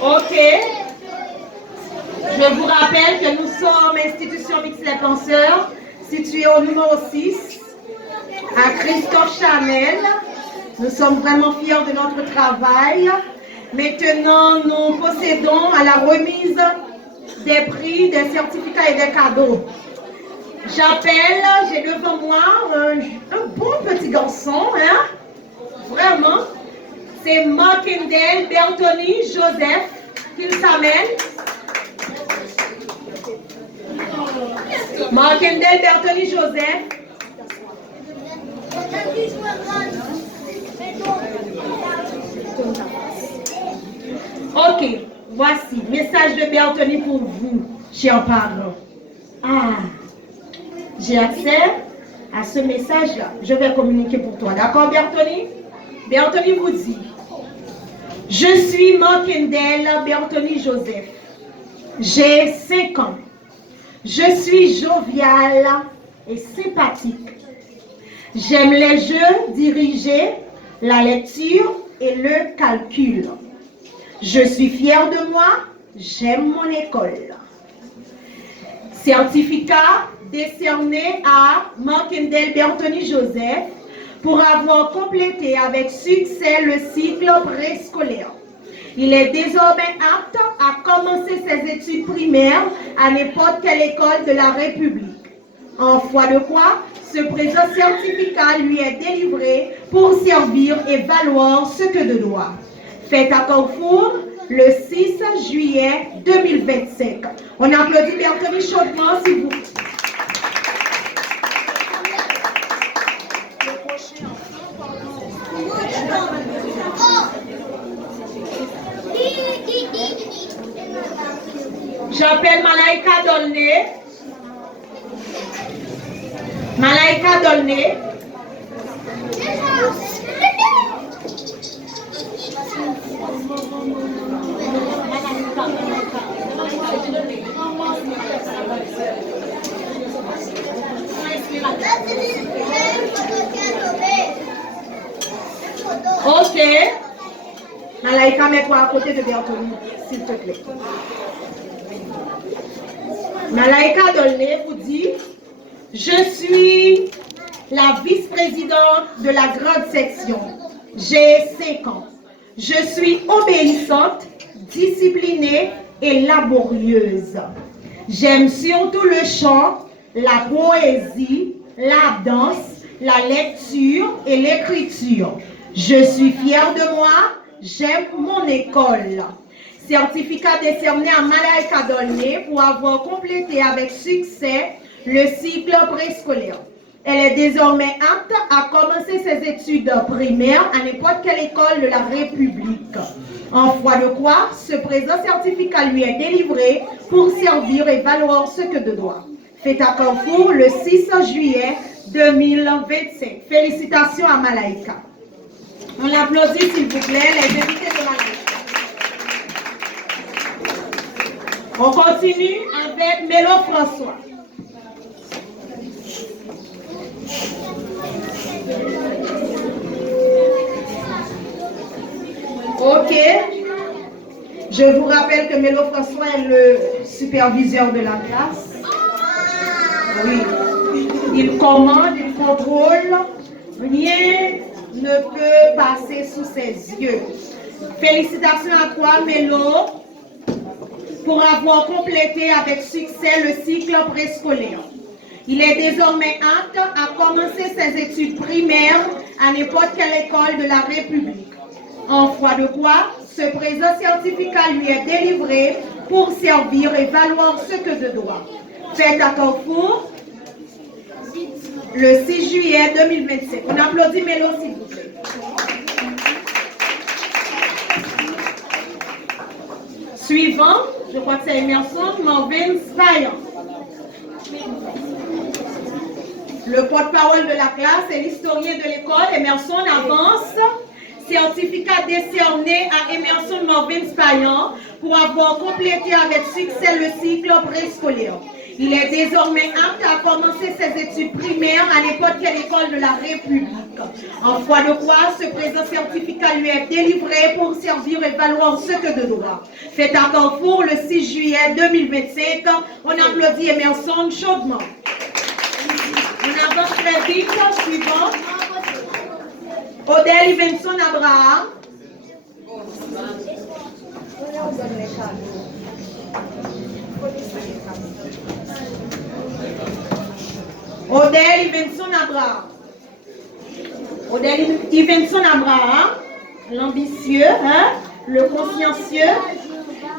Ok. Je vous rappelle que nous sommes institution Mixte les Penseurs, située au numéro 6, à Christophe Chanel. Nous sommes vraiment fiers de notre travail. Maintenant, nous procédons à la remise des prix, des certificats et des cadeaux. J'appelle, j'ai devant moi un bon petit garçon, hein? Vraiment. C'est Markendel Bertoni Joseph qu'il s'amène. Markendel Bertoni Joseph. Ok, voici, message de Bertoni pour vous, chers parents. Ah, j'ai accès à ce message-là. Je vais communiquer pour toi. D'accord, Bertoni? Bertoni vous dit, je suis Markendel Bertoni Joseph. J'ai 5 ans. Je suis jovial et sympathique. J'aime les jeux dirigés, la lecture et le calcul. Je suis fière de moi, j'aime mon école. Certificat décerné à Markendel Bertoni Joseph pour avoir complété avec succès le cycle préscolaire. Il est désormais apte à commencer ses études primaires à n'importe quelle école de la République. En foi de quoi, ce présent certificat lui est délivré pour servir et valoir ce que de droit. Fête à Carrefour, le 6 juillet 2025. On applaudit Bertoni chaudement, s'il vous plaît. J'appelle Malaika Dolné. Malaika Dolné. Ok. Malaika, mets-toi à côté de Bertoni, s'il te plaît. Malaika Dolné vous dit, je suis la vice-présidente de la grande section. J'ai 5 ans. Je suis obéissante, disciplinée et laborieuse. J'aime surtout le chant, la poésie, la danse, la lecture et l'écriture. Je suis fière de moi, j'aime mon école. Certificat décerné à Malaika Dolné pour avoir complété avec succès le cycle préscolaire. Elle est désormais apte à commencer ses études primaires à n'importe quelle école de la République. En foi de quoi, ce présent certificat lui est délivré pour servir et valoir ce que de droit. Fête à Carrefour le 6 juillet 2025. Félicitations à Malaika. On l'applaudit s'il vous plaît, les invités de Malaika. On continue avec Mélo François. Ok. Je vous rappelle que Mélo François est le superviseur de la classe. Oui. Il commande, il contrôle. Rien ne peut passer sous ses yeux. Félicitations à toi, Mélo, pour avoir complété avec succès le cycle préscolaire. Il est désormais apte à commencer ses études primaires à n'importe quelle école de la République. En foi de quoi, ce présent certificat lui est délivré pour servir et valoir ce que de droit. Fête à Carrefour, le 6 juillet 2025. On applaudit Mélo, s'il vous plaît. Suivant, je crois que c'est Emerson Marvin Spayan. Le porte-parole de la classe et l'historien de l'école, Emerson avance. Certificat décerné à Emerson Marvin Spayan pour avoir complété avec succès le cycle préscolaire. Il est désormais apte à commencer ses études primaires à n'importe quelle école de la République. En foi de quoi, ce présent certificat lui est délivré pour servir et valoir ce que de droit. Fait à Carrefour le 6 juillet 2025. On applaudit Emerson chaudement. On avance très vite. Suivant. Odell Ivenson Abraham. Odell Ivenson Abraham. Odell Ivenson Abraham, l'ambitieux, hein, le consciencieux.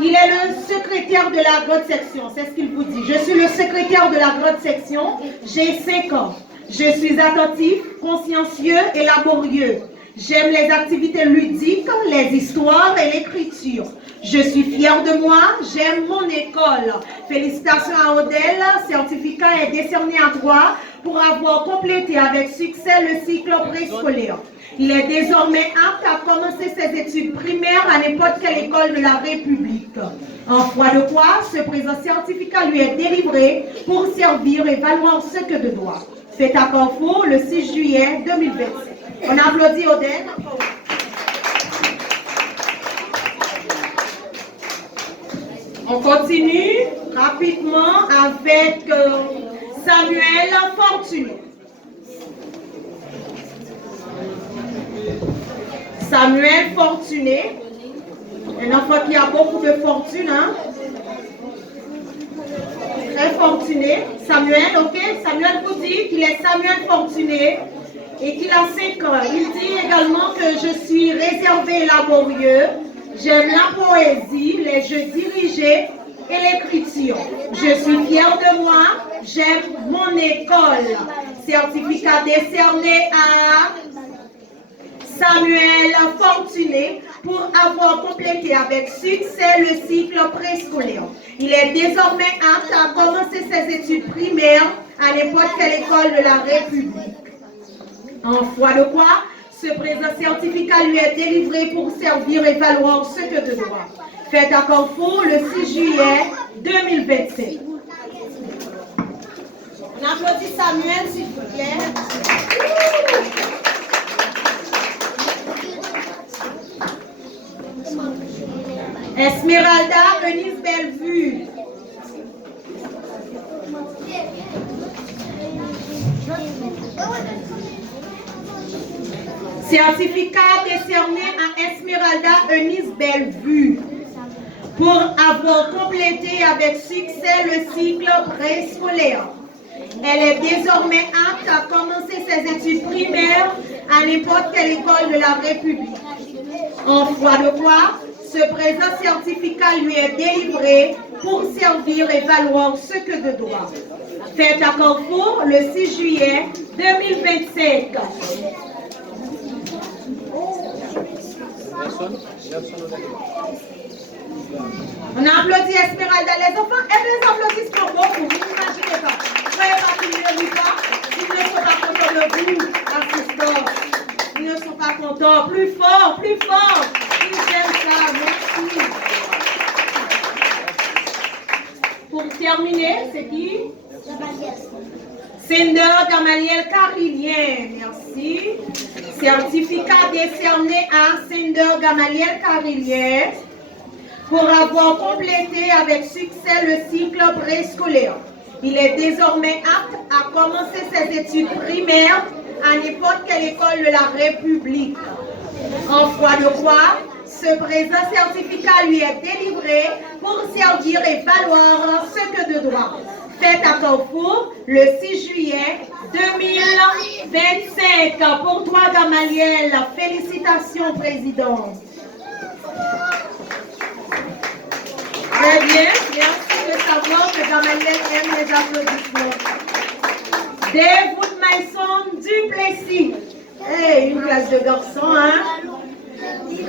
Il est le secrétaire de la grande section, c'est ce qu'il vous dit. Je suis le secrétaire de la grande section, j'ai 5 ans. Je suis attentif, consciencieux et laborieux. J'aime les activités ludiques, les histoires et l'écriture. Je suis fière de moi, j'aime mon école. Félicitations à Odell, certificat est décerné à toi pour avoir complété avec succès le cycle préscolaire. Il est désormais apte à commencer ses études primaires à n'importe quelle école de la République. En foi de quoi, ce présent certificat lui est délivré pour servir et valoir ce que de droit. C'est à Carrefour le 6 juillet 2025. On applaudit Odell. On continue rapidement avec Samuel Fortuné. Samuel Fortuné, un enfant qui a beaucoup de fortune, hein? Très fortuné. Samuel, ok? Samuel vous dit qu'il est Samuel Fortuné et qu'il a 5 ans. Il dit également que je suis réservé et laborieux. J'aime la poésie, les jeux dirigés et l'écriture. Je suis fière de moi. J'aime mon école. Certificat décerné à Samuel Fortuné pour avoir complété avec succès le cycle préscolaire. Il est désormais apte à commencer ses études primaires à n'importe quelle école de la République. En foi de quoi, ce présent certificat lui est délivré pour servir et valoir ce que de droit. Fait à Carrefour le 6 juillet 2025. On applaudit Samuel, s'il vous plaît. Esmeralda Eunice Bellevue. Certificat décerné à Esmeralda Eunice Bellevue pour avoir complété avec succès le cycle préscolaire. Elle est désormais apte à commencer ses études primaires à n'importe quelle école de la République. En foi de quoi, ce présent certificat lui est délivré pour servir et valoir ce que de droit. Fait à Carrefour le 6 juillet 2025. On applaudit Esmeralda. Les enfants aiment les applaudissements beaucoup. Vous n'imaginez pas. Soyez pas qu'ils ne rient pas. Ils ne sont pas contents de vous, assistants. Ils ne sont pas contents. Plus fort, plus fort. Ils aiment ça. Merci. Pour terminer, c'est qui? Seigneur Gamaliel Carilien, merci. Certificat décerné à Seigneur Gamaliel Carilien pour avoir complété avec succès le cycle préscolaire. Il est désormais apte à commencer ses études primaires à n'importe quelle école de la République. En foi de quoi, ce présent certificat lui est délivré pour servir et valoir ce que de droit. Fête à Carrefour le 6 juillet 2025. Pour toi, Gamaliel, félicitations, président. Très bien, merci de savoir que Gamaliel aime les applaudissements. David Mason Duplessis. Hey, une classe de garçons, hein?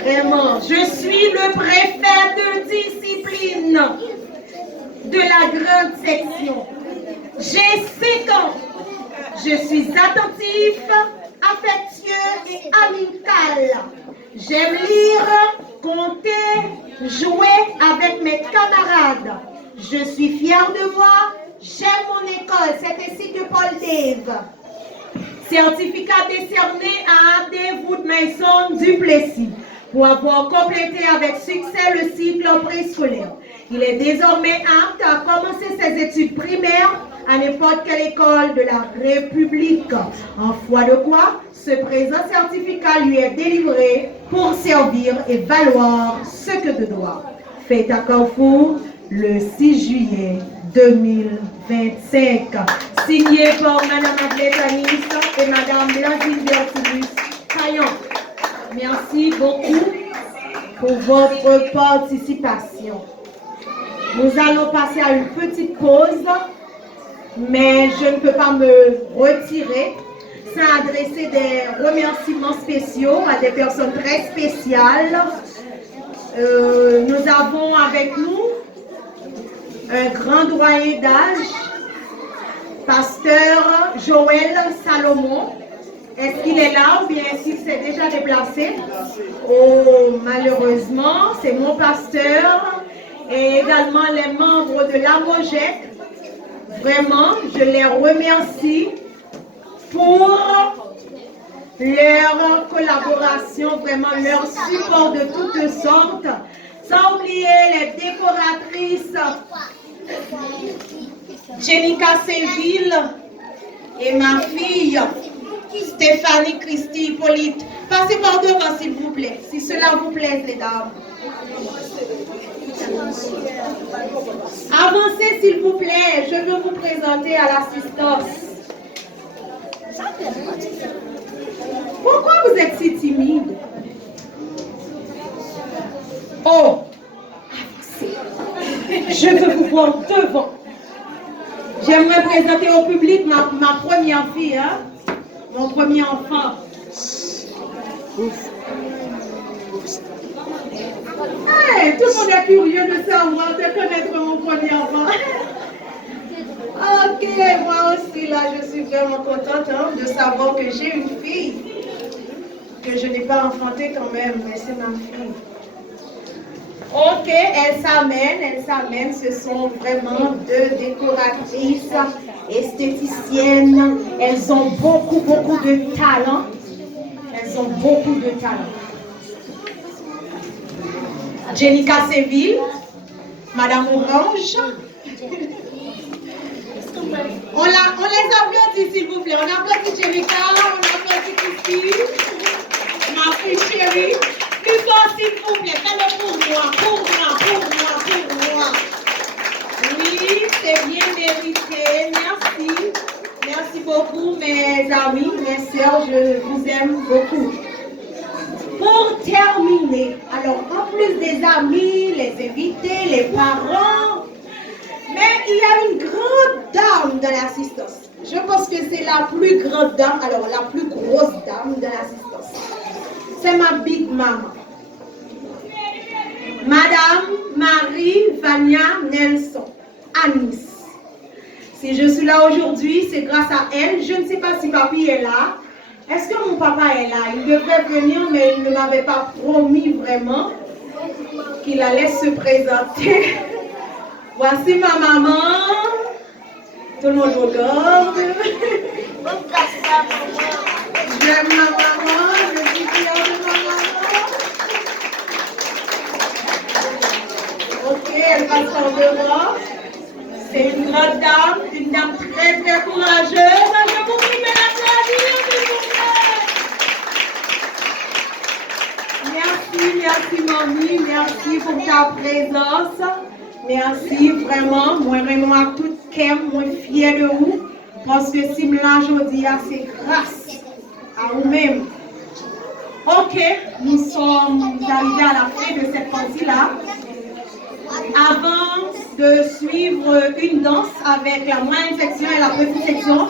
Vraiment, je suis le préfet de discipline de la grande section. J'ai 5 ans. Je suis attentif, affectueux et amical. J'aime lire, compter, jouer avec mes camarades. Je suis fière de moi, J'aime mon école, c'est ainsi que Paul Dave. Certificat décerné à Dave Woodmason Duplessis pour avoir complété avec succès le cycle préscolaire. Il est désormais apte à commencer ses études primaires à n'importe quelle école de la République. En foi de quoi, ce présent certificat lui est délivré pour servir et valoir ce que de droit. Fait à Carrefour le 6 juillet 2025. Signé par Mme Madeleine Tanis et Mme Blandine Bertulus Caillon. Merci beaucoup pour votre participation. Nous allons passer à une petite pause, mais je ne peux pas me retirer sans adresser des remerciements spéciaux à des personnes très spéciales. Nous avons avec nous un grand doyen d'âge, pasteur Joël Salomon. Est-ce qu'il est là ou bien est-ce qu'il s'est déjà déplacé? Oh, malheureusement, c'est mon pasteur et également les membres de l'AMOGEC. Vraiment, je les remercie pour leur collaboration, vraiment leur support de toutes sortes. Sans oublier les décoratrices Jenica Séville et ma fille Stéphanie Christy Hippolyte. Passez par devant s'il vous plaît, si cela vous plaît les dames. Avancez s'il vous plaît, je veux vous présenter à l'assistance. Pourquoi vous êtes si timide? Oh, je veux vous voir devant. J'aimerais présenter au public ma première fille, hein? Mon premier enfant. Hey, tout le monde est curieux de savoir, de connaître mon premier enfant. Ok, moi aussi, là, je suis vraiment contente hein, de savoir que j'ai une fille. Que je n'ai pas enfantée quand même, mais c'est ma fille. Ok, elles s'amènent. Ce sont vraiment deux décoratrices, esthéticiennes. Elles ont beaucoup de talent. Elles ont beaucoup de talent. Jenica Séville, Madame Orange. On les applaudit s'il vous plaît. On applaudit Jenica, on applaudit Christine, ma fille chérie. Plus fort s'il vous plaît, faites-le pour moi. Oui, c'est bien mérité. Merci. Merci beaucoup mes amis, mes sœurs, je vous aime beaucoup. Pour terminer, alors en plus des amis, les invités, les parents, mais il y a une grande dame de l'assistance. Je pense que c'est la plus grande dame, alors la plus grosse dame de l'assistance. C'est ma big maman. Madame Marie-Vania Nelson, à Nice. Si je suis là aujourd'hui, c'est grâce à elle. Je ne sais pas si papi est là. Est-ce que mon papa est là? Il devrait venir, mais il ne m'avait pas promis vraiment qu'il allait se présenter. Voici ma maman. Tout le monde regarde. J'aime ma maman, je suis fière de ma maman. Ok, elle passe par devant. C'est une grande dame, une dame très très courageuse. Je vous prie de l'applaudir, s'il vous plaît. Merci mamie, merci pour ta présence. Merci vraiment, moi vraiment tout kem, moi fière de vous. Parce que si là aujourd'hui, c'est grâce à vous-même. Ok, nous sommes arrivés à la fin de cette partie-là. Avant de suivre une danse avec la moyenne section et la petite section,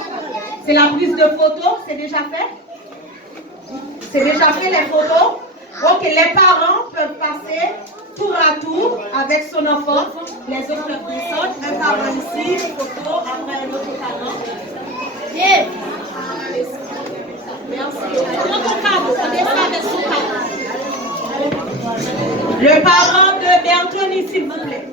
c'est la prise de photos, c'est déjà fait? C'est déjà fait les photos? Ok, les parents peuvent passer tour à tour avec son enfant. Les autres peuvent descendre, un parent ici, une photo, après un autre parent. Yeah. Merci. Notre cadeau, on descend avec son cadeau. Le parent de Bertoni, s'il vous plaît.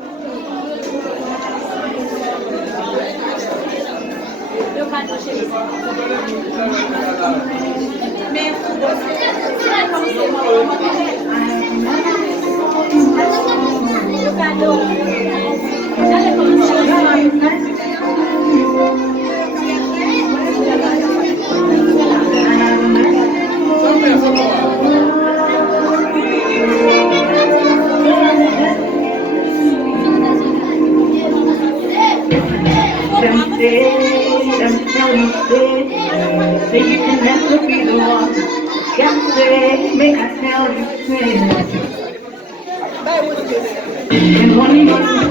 Them tell you say you can never be the one. God say, make I tell you say. And one